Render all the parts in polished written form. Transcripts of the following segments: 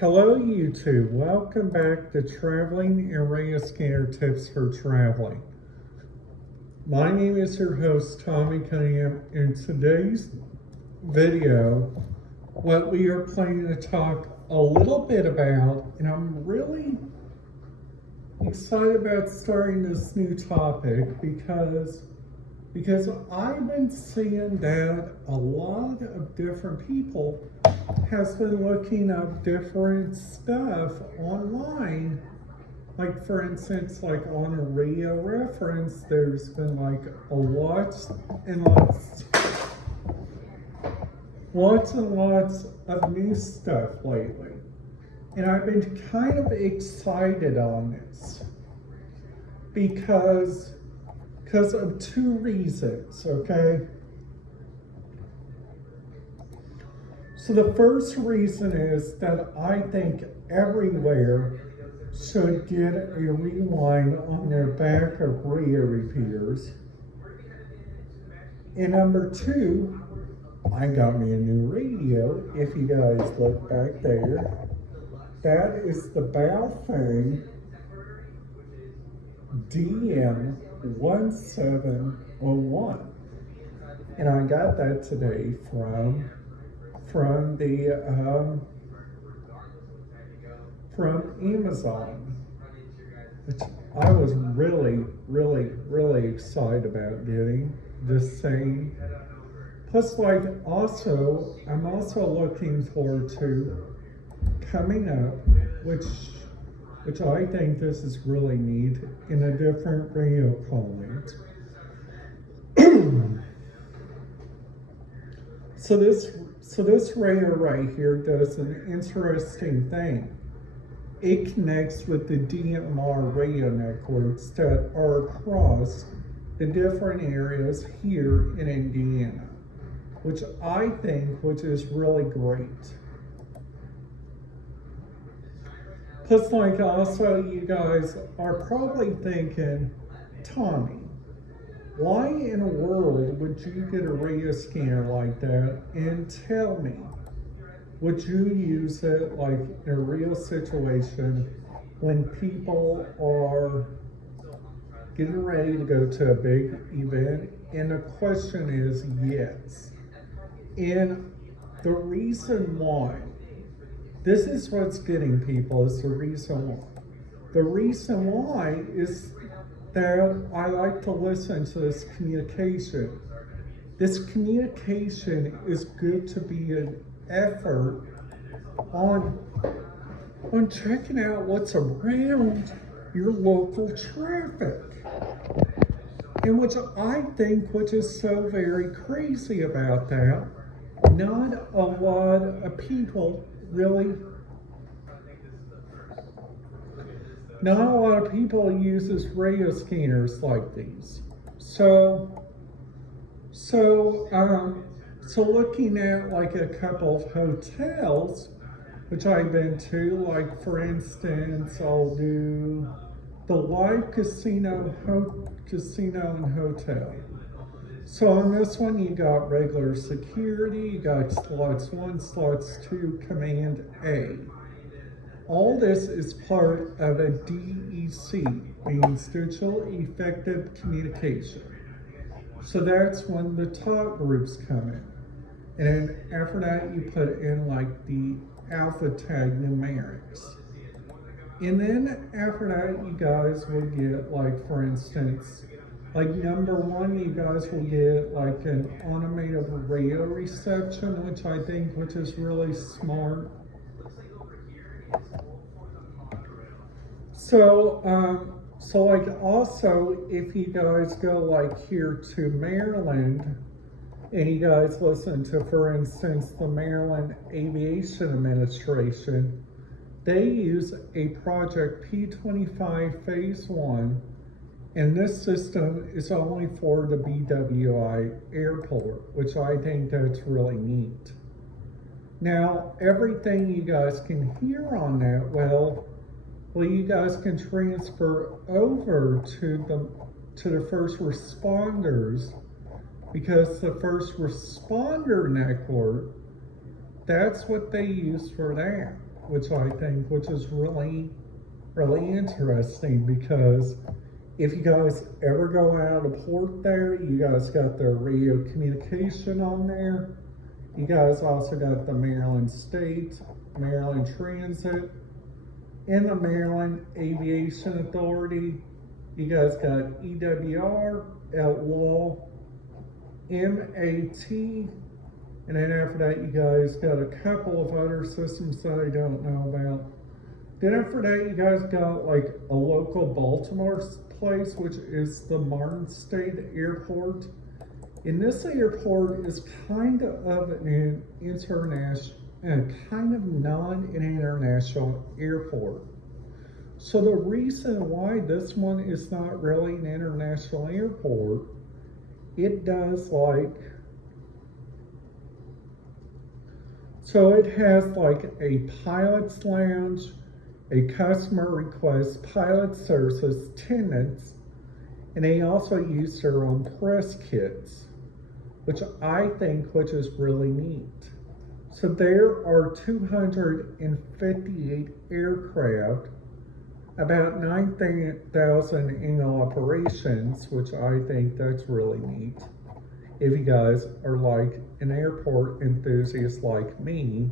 Hello YouTube, welcome back to Traveling and Radio Scanner Tips for Traveling. My name is your host Tommy Cunningham. In today's video, what we are planning to talk a little bit about, and I'm really excited about starting this new topic because I've been seeing that a lot of different people has been looking up different stuff online. Like for instance, like on a radio reference, there's been like a lots and lots of new stuff lately. And I've been kind of excited on this because of two reasons, okay? So the first reason is that I think everywhere should get a rewind on their back of radio repeaters. And number two, I got me a new radio. If you guys look back there, that is the Baofeng DM1701. And I got that today from Amazon, which I was really excited about getting the same. Plus, like, I'm also looking forward to coming up, which I think this is really neat, in a different radio calling. So this radio right here does an interesting thing. It connects with the DMR radio networks that are across the different areas here in Indiana, which is really great. Plus, like, also you guys are probably thinking, Tommy, why in the world would you get a radio scanner like that? And tell me, would you use it like in a real situation when people are getting ready to go to a big event? And the question is yes. And the reason why, this is what's getting people, is the reason why. The reason why is that I like to listen to this communication. This communication is good to be an effort on checking out what's around your local traffic. And which is so very crazy about that, not a lot of people uses radio scanners like these. So looking at like a couple of hotels, which I've been to, like for instance, I'll do the Live Casino and Hotel. So on this one, you got regular security, you got slots 1, slots 2, Command A. All this is part of a DEC, means Digital Effective Communication. So that's when the talk groups come in. And then after that, you put in like the alpha tag numerics. And then after that, you guys will get, like, for instance, like number 1, you guys will get like an automated radio reception, which is really smart. So like also, if you guys go like here to Maryland, and you guys listen to, for instance, the Maryland Aviation Administration, they use a Project P25 Phase 1, and this system is only for the BWI airport, which I think that's really neat. Now, everything you guys can hear on that, well, you guys can transfer over to the first responders, because the first responder network, that's what they use for that. which I think, which is really, really interesting because if you guys ever go out of port there, you guys got the radio communication on there. You guys also got the Maryland State, Maryland Transit, and the Maryland Aviation Authority. You guys got EWR, LWAL, MAT, and then after that, you guys got a couple of other systems that I don't know about. Then after that, you guys got like a local Baltimore place, which is the Martin State Airport. And this airport is kind of an international, kind of not an international airport. So the reason why this one is not really an international airport, it does like, so it has like a pilot's lounge, a customer request, pilot services, tenants, and they also use their own press kits, which I think, which is really neat. So there are 258 aircraft, about 9,000 annual operations, which I think that's really neat. If you guys are like an airport enthusiast like me.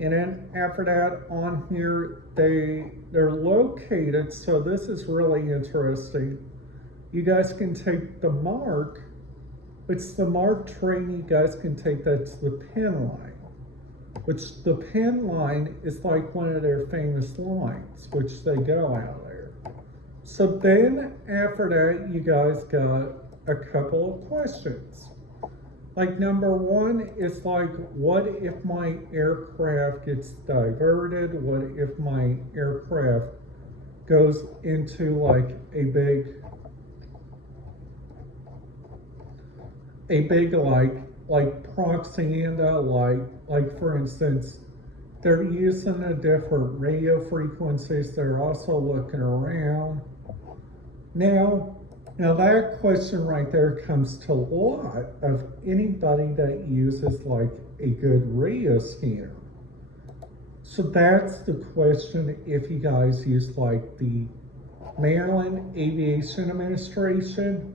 And then after that on here, they're located, so this is really interesting. You guys can take the MARC, it's the MARC train you guys can take that's the Penn line, which the Penn line is like one of their famous lines, which they go out there. So then after that, you guys got a couple of questions. Like number one is like, what if my aircraft gets diverted? What if my aircraft goes into like a big like propaganda, like for instance, they're using the different radio frequencies. They're also looking around. Now that question right there comes to a lot of anybody that uses like a good radio scanner. So that's the question if you guys use like the Maryland Aviation Administration.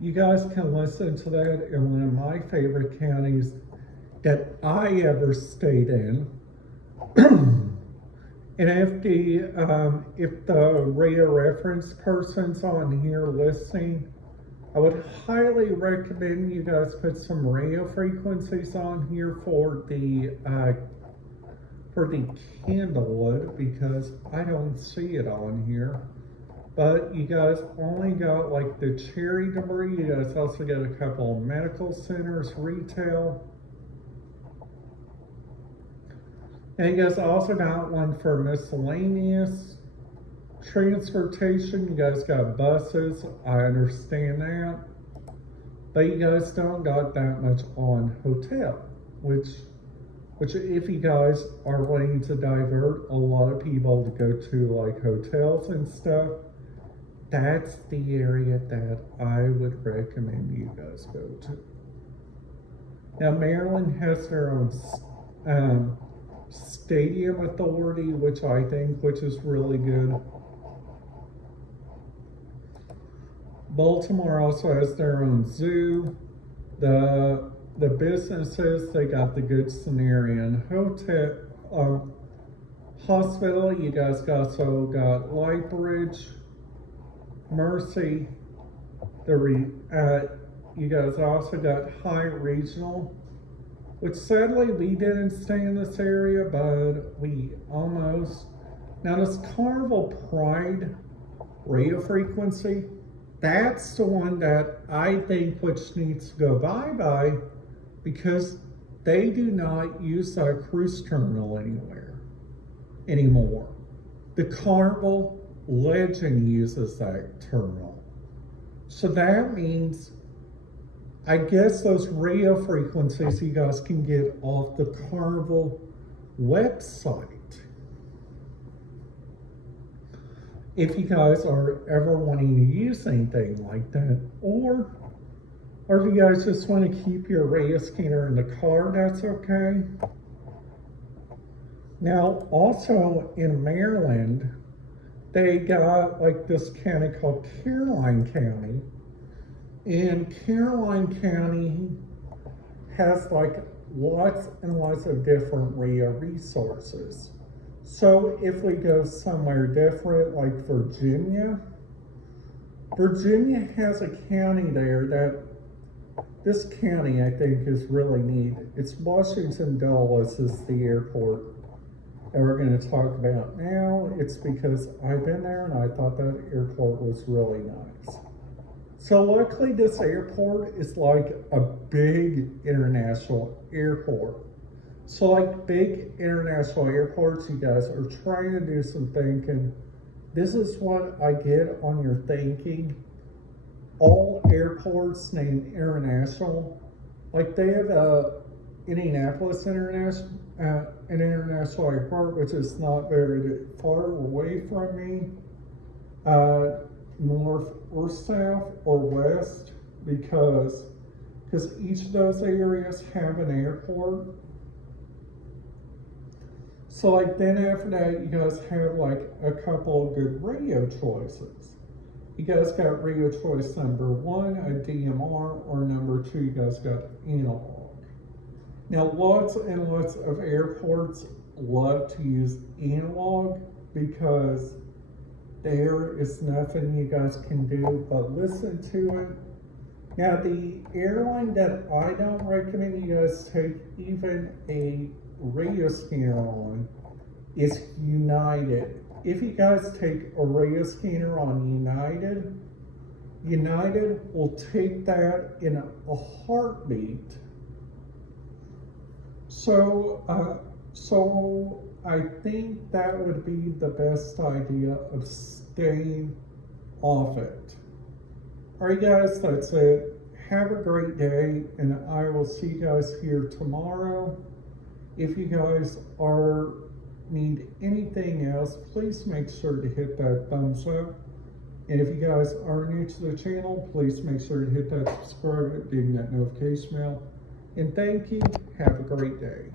You guys can listen to that in one of my favorite counties that I ever stayed in. And if the radio reference person's on here listening, I would highly recommend you guys put some radio frequencies on here for the Candlewood, because I don't see it on here. But you guys only got like the Cherry Debris. You guys also got a couple of medical centers, retail. And you guys also got one for miscellaneous transportation. You guys got buses, I understand that. But you guys don't got that much on hotel, which if you guys are wanting to divert a lot of people to go to like hotels and stuff, that's the area that I would recommend you guys go to. Now Maryland has their own stadium authority, which is really good. Baltimore also has their own zoo. The businesses, they got the Good Samaritan Hotel, hospital. You guys also got Lightbridge, Mercy. You guys also got Hyatt Regional, which sadly we didn't stay in this area, but we almost. Now this Carnival Pride radio frequency, that's the one that I think which needs to go bye-bye, because they do not use that cruise terminal anymore. The Carnival Legend uses that terminal. So that means, I guess those radio frequencies you guys can get off the Carnival website. If you guys are ever wanting to use anything like that, or if you guys just want to keep your radio scanner in the car, that's okay. Now, also in Maryland, they got like this county called Caroline County. And Caroline County has like lots and lots of different RIA resources. So if we go somewhere different, like Virginia, Virginia has a county there that this county I think is really neat. It's Washington Dulles is the airport that we're going to talk about now. It's because I've been there and I thought that airport was really nice. So luckily this airport is like a big international airport. So like big international airports, you guys are trying to do some thinking. This is what I get on your thinking. All airports named international, like they have Indianapolis International, an international airport, which is not very far away from me, north or south or west, because each of those areas have an airport. So like then after that, you guys have like a couple of good radio choices. You guys got radio choice number 1, a DMR, or number 2, you guys got analog. Now lots and lots of airports love to use analog because there is nothing you guys can do but listen to it. Now the airline that I don't recommend you guys take even a radio scanner on is United. If you guys take a radio scanner on United, United will take that in a heartbeat. So I think that would be the best idea of staying off it. All right, guys, that's it. Have a great day, and I will see you guys here tomorrow. If you guys need anything else, please make sure to hit that thumbs up. And if you guys are new to the channel, please make sure to hit that subscribe button, ding that notification bell. And thank you. Have a great day.